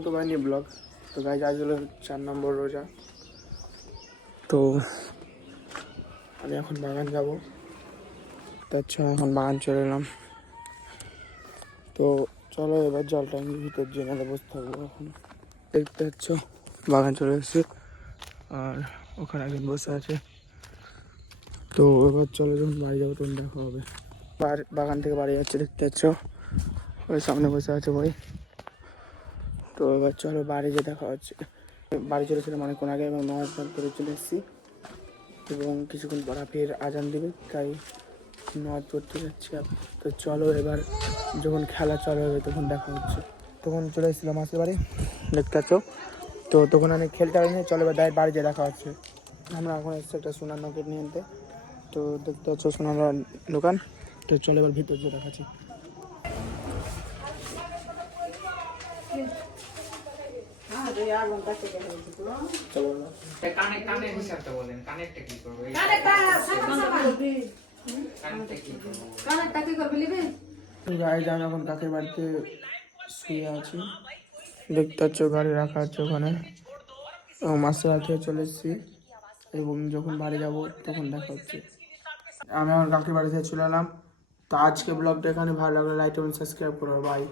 পর্যন্ত বানিয়ে ব্লগ। তো গাইজ আজ হলো 4 নম্বর রোজা। তো আমি এখন বাগান যাব। তো আচ্ছা এখন বাগান চলে এলাম। তো চলো এবার জল ট্যাঙ্কির ভিতর জেনারে বসে থাকবো। এখন দেখতে পাচ্ছ বাগান চলে এসেছে আর ওখানে একজন বসে আছে। তো এবার চলো যখন বাড়ি যাবো তখন দেখা হবে। বাগান থেকে বাড়ি যাচ্ছে দেখতে পাচ্ছ, ওই সামনে বসে আছে ভাই। তো এবার চলো বাড়ি গিয়ে দেখা হচ্ছে। বাড়ি চলেছিলাম অনেকক্ষণ আগে এবং নামাজ করে চলে এসেছি এবং কিছুক্ষণ পর ফের আজান দেবে, তাই নামাজ পড়তে যাচ্ছি। তো চলো এবার যখন খেলা চালু হবে তখন দেখা হচ্ছে। তখন চলে এসেছিলাম মাসের বাড়ি দেখতে পাচ্ছ। তো তখন আমি খেলতে পারিনি। চলো এবার ডাইরেক্ট বাড়ি গিয়ে দেখা হচ্ছে। আমরা এখন এসেছি একটা সোনার নকেট নিয়ে আনতে। তো দেখতে পাচ্ছ সোনার দোকান। তো চলো এবার ভিতর গিয়ে দেখাচ্ছি। আমি এখন কাকের বাড়িতে শুয়ে আছি দেখতে পাচ্ছ, গাড়ি রাখা আছে ওখানে এবং মাসের বাড়ি থেকে চলে এসেছি এবং যখন বাড়ি যাব তখন দেখা হচ্ছে। আমি আমার কাকের বাড়ি থেকে চলে এলাম। তো আজকে ব্লগটা এখানে, ভালো লাগলে লাইক এবং সাবস্ক্রাইব করো। বাই।